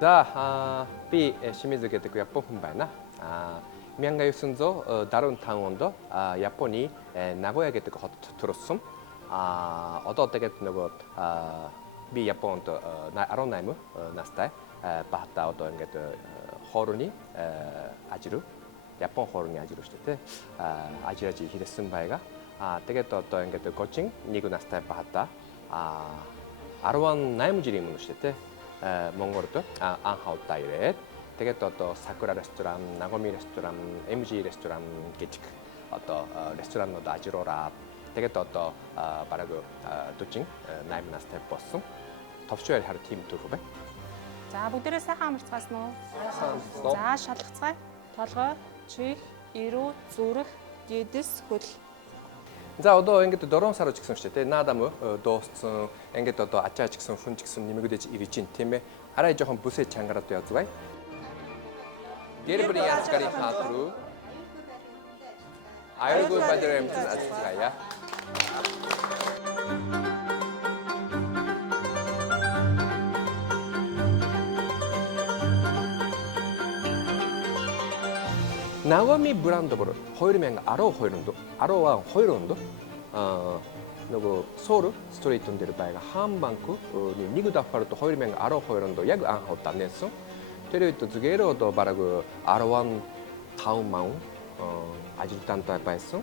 자, 비 시미즈게 그 야폰 훈바이나. 미안가 유순조 다른 타운도 야폰이 나고야게 그 들었음. 어떻게 그 비 야폰도 아로나이무 나스타이 바타 어떤 게 호르니 아지루 야폰 호르니 아지루してて 아지라지 히데슨 바이가 되게 또 어떤 게 코칭 니구 나스타이 바타 아로완 나이무지리무 してて 몽골도 안하우타이레 되게 또 사쿠라 레스토랑, 나고미 레스토랑, MG 레스토랑 게치크 어떤 레스토랑도 아지로라 되게 또 바라고 도칭 나이무나 스텝버스 товчоор хар тим төрөв. За бүгдээрээ сайхан амарцгаасан уу? За шалгацгай, толгой, чих, ирүү, зүрх, гидс, хөл. За одоо ингээд 4 сар ч гэсэн шүү дээ. Наадам дууссан. Ингээд одоо ачаа ч гэсэн хүн ч гэсэн нэмэгдэж ирж ин тийм ээ. Арай жоохон бүсээ чангараад явцгаая. Гэрбри яскари хатру. Аюулгүй байдрын амтсан ажицгаая. 나고미 브랜드로 호이르면 아로 호이른도 아로와 호이른도 너그 서울 스트레이트 데를 바이가 한방크 니구다 파르도 호이르면 아로 호이른도 약 안하다 냈어 테레이트 주게로도 바라고 아로완 타운 마운 아질탄타 바이서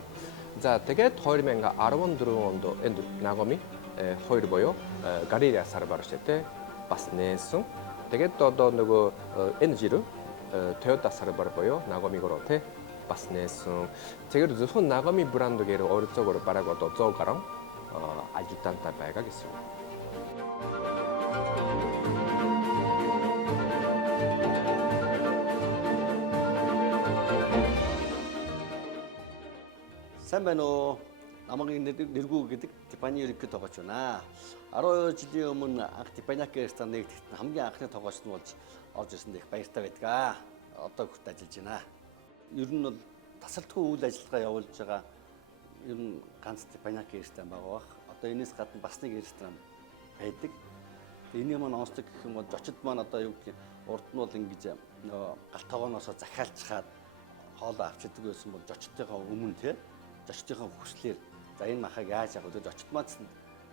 자 되게 호이르면 아로완 드로온도 엔드 나고미 호이르 보여 가리리아 사르바르시테 바스네스 되게 또도 너그 에너지를 토요타 사르바르 보여 나고미 고로테 바스네스 제게도 손 나고미 브랜드 게로 오른쪽으로 바라고 또 저가랑 아주탄타 바이가겠습니다. сайн байна уу? Намайг нэргүү гэдэг Типани ерөнхий тоглогч байна. 12 жилийн өмнө Типаниак ресторан нэгтгэхэд хамгийн анхны тоглогч нь болж орж ирсэнд их баяртай байдаг. Одоо хүртэл ажиллаж байна. Ер нь бол тасалдгүй үйл ажиллагаа явуулж байгаа ер нь ганц Типаниак ресторан байгаа бах. Одоо энэс гадна бас нэг ресторан байдаг. Энийг маань онцлог гэх юм бол зочид маань одоо юу гэх урд нь бол ингэж нөгөө галт тогооноос захиалцгаад хоолоо авчдаг байсан бол зочдынхаа өмнө тий зочдынхаа хүслээр за энэ махаг яаж явах вэ? Зочд маань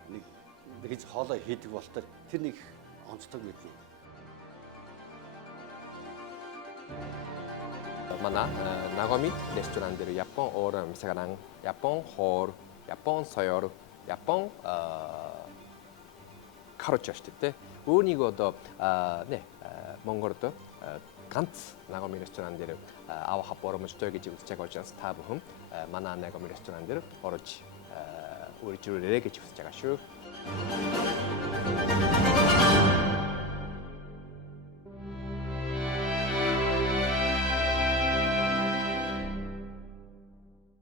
нэг гэж хоолоо хийдэг болтол тэр нэг онцлог мэднэ. Mana 나고미 레스토랑들 야폰 오름 미사가랑 야폰 홀, 야폰 서열, 야폰 카로치してて 우니고도 네 몽골도 ганц 나고미 레스토랑들 아와 하포로 мөчтөг гэж үзэж байгаа учраас та бүхэн манай 나고미 레스토랑 дээр орж 우리 주를 내게 주스 байгаа шүү.